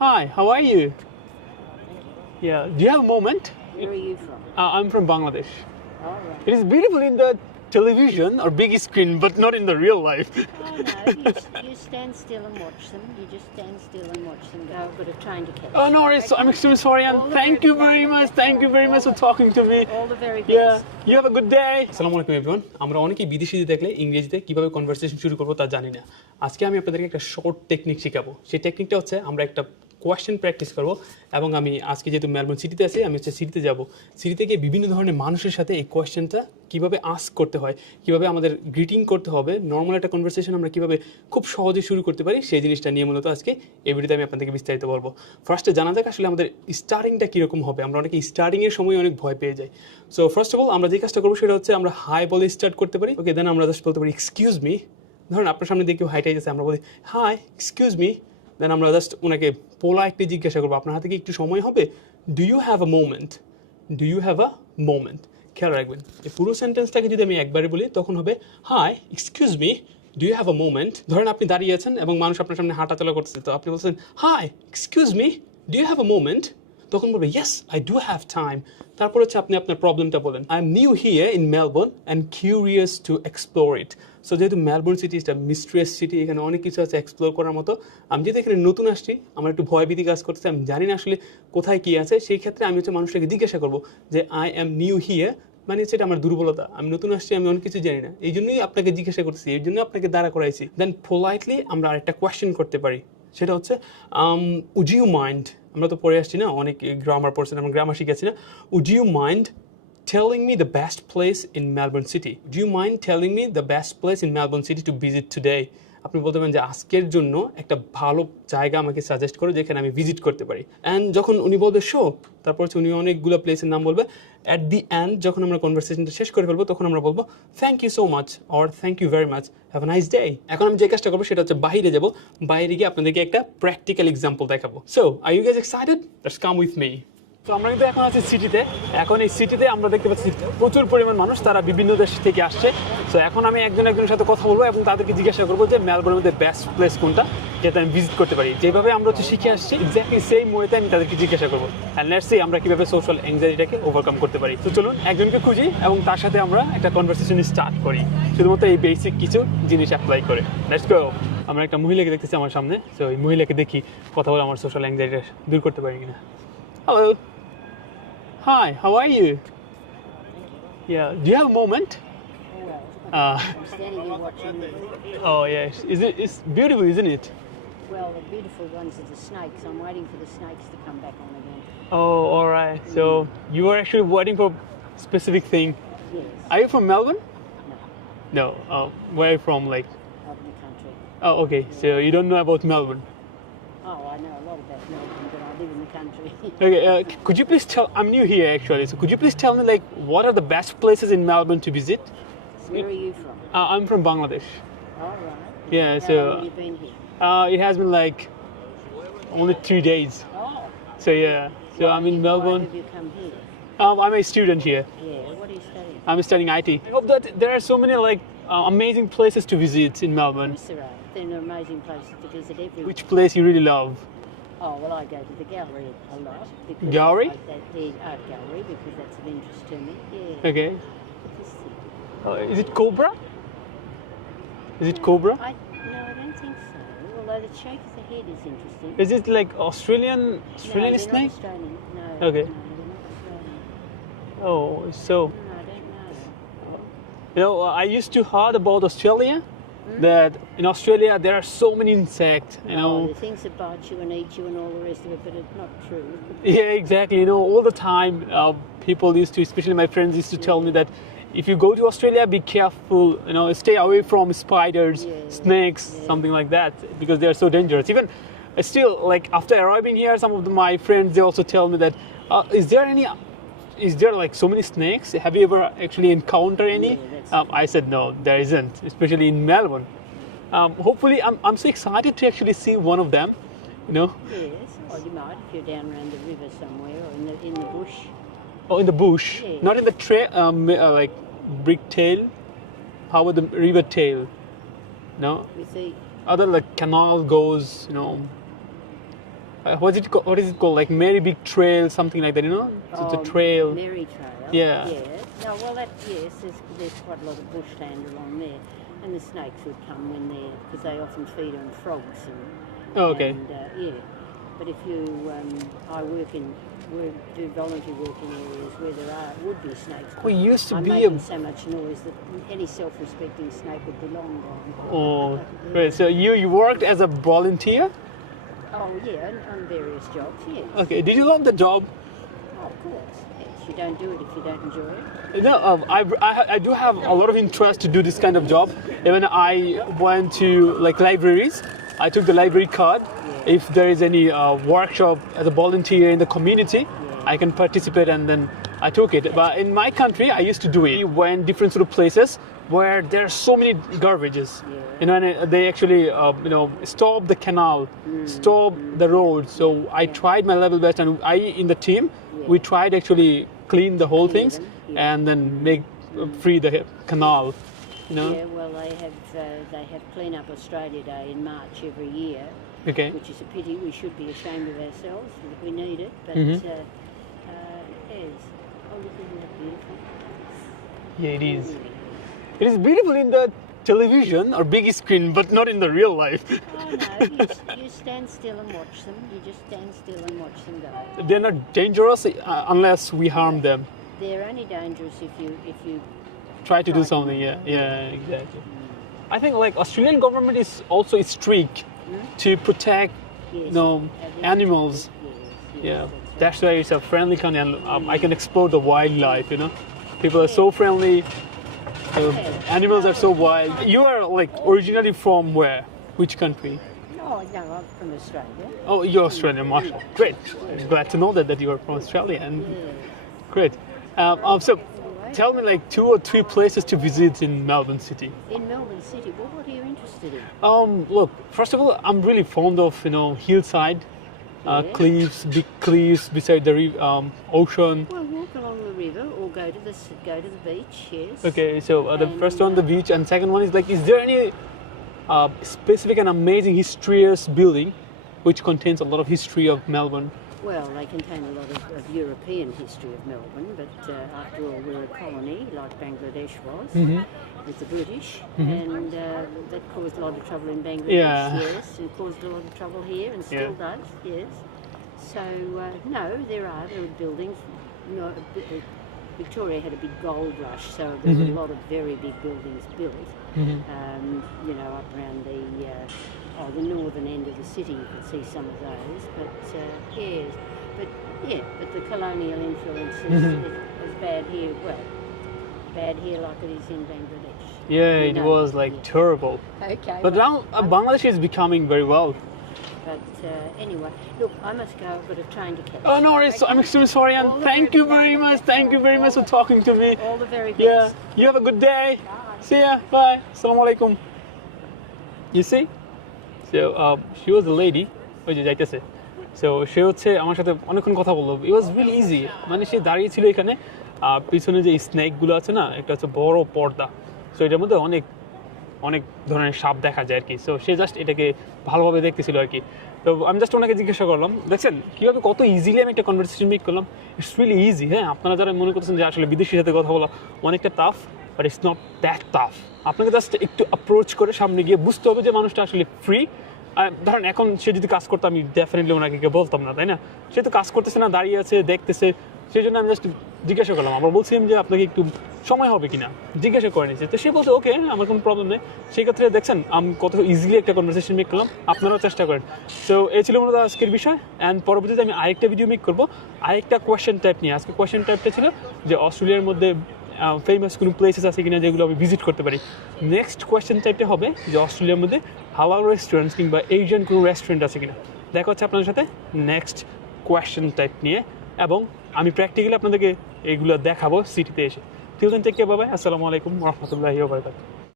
Hi, how are you? Yeah, do you have a moment? Where are you from? I'm from Bangladesh. All right. It is beautiful in the television or big screen, but not in the real life. Oh no, you stand still and watch them. You just stand still and watch them go. I've got a train to catch. Oh no worries, I'm extremely sorry All and the thank very you very best. much. Thank you very much for talking to me. All the very Yeah, best. you have a good day. আসসালামু আলাইকুম এভরিওয়ান। আমরা অনেকেই বিদেশিতে দেখলে ইংরেজিতে কিভাবে কনভারসেশন শুরু করব তা জানি না। আজকে আমি আপনাদেরকে একটা শর্ট টেকনিক শেখাবো। সেই টেকনিকটা হচ্ছে আমরা একটা কোয়েশ্চেন প্র্যাকটিস করব এবং আমি আজকে যেহেতু মেলবোর্ন সিটিতে আছি আমি হচ্ছে সিটিতে যাব। সিটিতে গিয়ে বিভিন্ন ধরনের মানুষের সাথে এই কোয়েশ্চেনটা কিভাবে আস্ক করতে হয়, কিভাবে আমাদের গ্রিটিং করতে হবে, নর্মাল একটা কনভারসেশন আমরা কিভাবে খুব সহজে শুরু করতে পারি সেই জিনিসটা নিয়ে মূলত আজকে এই ভিডিওতে আমি আপনাদেরকে বিস্তারিত বলবো। ফার্স্টে জানা যাক আসলে আমাদের স্টার্টিংটা কীরকম হবে। আমরা অনেকে স্টার্টিংয়ের সময় অনেক ভয় পেয়ে যাই। সো ফার্স্ট অফ অল আমরা যে কাজটা করবো সেটা হচ্ছে আমরা হাই বলে স্টার্ট করতে পারি। ওকে, দেন আমরা জাস্ট বলতে পারি এক্সকিউজ মি। ধরুন আপনার সামনে দিয়ে কেউ হাইটাই যাচ্ছে, আমরা বলি হাই এক্সকিউজ মি। দেন আমরা জাস্ট ওনাকে পোলাইটলি জিজ্ঞাসা করবো আপনার হাতে কি একটু সময় হবে, do you have a moment, do you have a moment. খেয়াল রাখবেন এই পুরো সেন্টেন্সটাকে যদি আমি একবারে বলি তখন হবে hi excuse me, do you have a moment. ধরেন আপনি দাঁড়িয়ে আছেন এবং মানুষ আপনার সামনে হাঁটাচলা করতেছে, তো আপনি বলছেন hi excuse me, do you have a moment. তখন বলবে yes I do have time. তারপর হচ্ছে আপনি আপনার প্রবলেমটা বলেন। I am new here in Melbourne and curious to explore it. So যেহেতু মেলবোর্ন সিটি একটা মিস্ট্রিয়াস সিটি, এখানে অনেক কিছু আছে এক্সপ্লোর করার মতো। আমি যেহেতু এখানে নতুন আসছি, আমার একটু ভয়ভীতি কাজ করতেছে, আমি জানি না আসলে কোথায় কী আছে। সেই ক্ষেত্রে আমি হচ্ছে মানুষটাকে জিজ্ঞাসা করবো যে আই অ্যাম নিউ হিয়ার, মানে হচ্ছে এটা আমার দুর্বলতা, আমি নতুন আসছি, আমি অনেক কিছু জানি না, এই জন্যই আপনাকে জিজ্ঞাসা করছি, এই জন্য আপনাকে দাঁড়া করাইছি। দেন পোলাইটলি আমরা আরেকটা কোয়েশ্চেন করতে পারি, সেটা হচ্ছে উড ইউ মাইন্ড। আমরা তো পড়ে আসছি না, অনেক গ্রামার পড়ছি না, আমরা গ্রামার শিখেছি না। Would you mind telling me the best place in Melbourne City? Do you mind telling me the best place in Melbourne City to visit today? আপনি বলতে পারেন যে আজকের জন্য একটা ভালো জায়গা আমাকে সাজেস্ট করো যেখানে আমি ভিজিট করতে পারি। অ্যান্ড যখন উনি বলবে শো, তারপর হচ্ছে উনি অনেকগুলো প্লেসের নাম বলবে। অ্যাট দি এন্ড যখন আমরা কনভারসেশনটা শেষ করে ফেলবো তখন আমরা বলবো thank you so much or thank you very much, have a nice day. এখন আমি যে কাজটা করবো সেটা হচ্ছে বাইরে যাব, বাইরে গিয়ে আপনাদেরকে একটা প্র্যাকটিক্যাল এক্সাম্পল দেখাবো। So are you guys excited? Let's come with me. তো আমরা কিন্তু এখন আছি সিটিতে। এখন এই সিটিতে আমরা দেখতে পাচ্ছি প্রচুর পরিমাণ মানুষ, তারা বিভিন্ন দেশ থেকে আসছে। তো এখন আমি একজনের সাথে কথা বলবো এবং তাদেরকে জিজ্ঞাসা করবো যে মেলবোর্নের মধ্যে বেস্ট প্লেস কোনটা যেটা আমি ভিজিট করতে পারি। যেভাবে আমরা হচ্ছে শিখে আসছি এক্স্যাক্টলি সেম ওয়েতে আমি তাদেরকে জিজ্ঞাসা করবো। অ্যান্ড লেটস সি আমরা কীভাবে সোশ্যাল অ্যাংজাইটিটাকে ওভারকাম করতে পারি। তো চলুন একজনকে খুঁজি এবং তার সাথে আমরা একটা কনভারসেশন স্টার্ট করি, শুধুমাত্র এই বেসিক কিছু জিনিস অ্যাপ্লাই করে। Let's go. আমরা একটা মহিলাকে দেখতেছি আমার সামনে, তো এই মহিলাকে দেখি কথা বলে আমার সোশ্যাল অ্যাংজাইটিটা দূর করতে পারি কিনা। Hello. Hi, how are you? Yeah, do you have a moment? I'm standing here watching them. Oh yes, it's beautiful, isn't it? Well, the beautiful ones are the snakes. I'm waiting for the snakes to come back on again. Oh, all right. So you are actually waiting for a specific thing. Yes. Are you from Melbourne? No, No. Where are you from? Like, out in the country. oh, okay. So you don't know about Melbourne. Oh, I know a lot about Melbourne, but I live in the country. Okay. Could you please tell? I'm new here actually. So could you please tell me like what are the best places in Melbourne to visit? Where are you from? I'm from Bangladesh. All right. Yeah. How So long have you been here? it has been like only 3 days. Oh. So yeah. So I'm in Melbourne. Why have you come here? I'm a student here. Yeah. What are you studying? I'm studying IT. I hope that there are so many like amazing places to visit in Melbourne. Yes, there are. There are amazing places to visit everywhere. Which place you really love? Oh, well, I go to the gallery a lot. Because Gallery? The art gallery, because that's of interest to me. Yeah. Okay. Just- Is it Cobra? Is it Cobra? No, I don't think so. Although the shape of the head is interesting. Is it like Australian No, they're snake? not Australian. No. Okay. No, they're not Australian. Oh, so No, I don't know. you know, I used to heard about Australia. That in Australia there are so many insects. You Oh, know. the things that bite you and eat you and all the rest of it, but it's not true. Yeah, exactly. You know, all the time people used to, especially my friends, used to tell me that if you go to Australia, be careful. You know, stay away from spiders, Yeah, snakes, yeah. something like that, because they are so dangerous. Even still, like after arriving here, some of my friends they also tell me that is there like so many snakes? Have you ever actually encountered any? Yeah, that's I said no, there isn't, especially in Melbourne. Hopefully, I'm so excited to actually see one of them. You know. Yes, or you might if you're down around the river somewhere or in the bush. Oh, in the bush, Yeah. not in the trail, like brick tail. How about the river tail? No, With the other like canal goes, you know. What is it called? Like Mary Big Trail, something like that, you know? It's a trail. Mary Trail. Yeah. No, well, yes, there's quite a lot of bushland along there, and the snakes would come when they're because they often feed on frogs and. Oh, okay. And, yeah, but if you, I do volunteer work in areas where there would be snakes. We used to I'm be making so much noise that any self-respecting snake would be long gone. Oh, great. So you worked as a volunteer? Oh yeah, on various jobs. Yes. Okay. Did you love the job? Oh, of course. Yes. You don't do it if you don't enjoy it. No, I do have a lot of interest to do this kind of job. Even I went to like libraries. I took the library card. If there is any workshop as a volunteer in the community, I can participate, and then I took it. But in my country, I used to do it. We went different sort of places where there are so many garbages. You know, and they actually, stop the canal, stop the road. So I tried my level best, and in the team, we tried actually clean the whole things and then make free the canal. You know? Yeah, well, they have Clean Up Australia Day in March every year. Okay. Which is a pity. We should be ashamed of ourselves. We need it, but yes. Oh, look, isn't that beautiful? Yeah, it is. It is beautiful in the television or big screen, but not in the real life. Oh no, you stand still and watch them. You just stand still and watch them go. They're not dangerous unless we harm them. They're only dangerous if you try to do something. Yeah, exactly. I think like Australian government is also strict to protect, animals. Yes, that's why it's a friendly country, and I can explore the wildlife. You know, people are so friendly. Animals are so wild. You are like originally from where? Which country? No, I'm from Australia. Oh, you're Australian, Marshall. Great. Glad to know that you are from Australia. And great. So, tell me like 2 or 3 places to visit in Melbourne City. In Melbourne City, what are you interested in? Look, first of all, I'm really fond of hillside, cliffs, big cliffs beside the ocean. Well, walk along the river or go to the beach. Yes. Okay, so the first one, the beach, and second one is like, is there any specific and amazing historious building which contains a lot of history of Melbourne? Well, they contain a lot of European history of Melbourne, but after all, we're a colony like Bangladesh was with the British, and that caused a lot of trouble in Bangladesh. Yes, and caused a lot of trouble here, and still does. Yes. So no, there are buildings. Victoria had a big gold rush, so there were a lot of very big buildings built. Up around the northern end of the city, you could see some of those. But the colonial influence is bad here. Well, bad here like it is in Bangladesh. Yeah, it was like terrible. Okay. But now Bangladesh is becoming very well. But anyway, look, I must go. I've got a train to catch. Oh no worries. I'm extremely sorry, and thank you very much. Thank you very much for talking to me. All the very best. Yeah. You have a good day. Bye. See ya. Bye. Assalamu alaikum. You see? So she was the lady. ওই যে যাইতেছে। So সে হচ্ছে আমার সাথে অনেকক্ষণ কথা বললো। It was really easy. মানে সে দাঁড়িয়ে ছিল এখানে, পিছনে যে স্নেকগুলো আছে না, একটা হচ্ছে বড় পর্দা। সো এটার মধ্যে অনেক ধরনের সাপ দেখা যায় আর কি। সো সে জাস্ট এটাকে ভালোভাবে দেখতেছিল আর কি। তো আমি জাস্ট ওনাকে জিজ্ঞাসা করলাম, দেখছেন কীভাবে কত ইজিলি আমি একটা কনভারসেশন মেক করলাম। It's really easy. হ্যাঁ, আপনারা যারা মনে করছেন যে আসলে বিদেশির সাথে কথা বলা অনেকটা tough, but it's not that tough. আপনাকে জাস্ট একটু অ্যাপ্রোচ করে সামনে গিয়ে বুঝতে হবে যে মানুষটা আসলে ফ্রি। ধরেন এখন সে যদি কাজ করতো আমি ডেফিনেটলি ওনাকে বলতাম না, তাই না? সে তো কাজ করতেছে না, দাঁড়িয়ে আছে, দেখতেছে, সেই জন্য আমি জাস্ট জিজ্ঞাসা করলাম। আবার বলছিলাম যে আপনাকে একটু সময় হবে কিনা, জিজ্ঞাসা করে নিয়েছে। তো সে বলছে ওকে, আমার কোনো প্রবলেম নেই। সেক্ষেত্রে দেখছেন আমি কত ইজিলি একটা কনভারসেশন মেক করলাম, আপনারাও চেষ্টা করেন। সো এই ছিল মূলত আজকের বিষয়। অ্যান্ড পরবর্তীতে আমি আরেকটা ভিডিও মেক করবো আরেকটা কোয়েশ্চেন টাইপ নিয়ে। আজকে কোয়েশ্চেন টাইপটা ছিল যে অস্ট্রেলিয়ার মধ্যে ফেমাস কোনো প্লেসেস আছে কিনা যেগুলো আমি ভিজিট করতে পারি। নেক্সট কোয়েশ্চেন টাইপটা হবে যে অস্ট্রেলিয়ার মধ্যে হালাল রেস্টুরেন্টস কিংবা এশিয়ান কোনো রেস্টুরেন্ট আছে কিনা। দেখা হচ্ছে আপনাদের সাথে নেক্সট কোয়েশ্চেন টাইপ নিয়ে, এবং আমি প্র্যাকটিক্যালি আপনাদেরকে এইগুলো দেখাবো সিটিতে এসে। Till then take care, bye bye. আসসালামু আলাইকুম ওয়া রাহমাতুল্লাহি ওয়া বারাকাতুহু।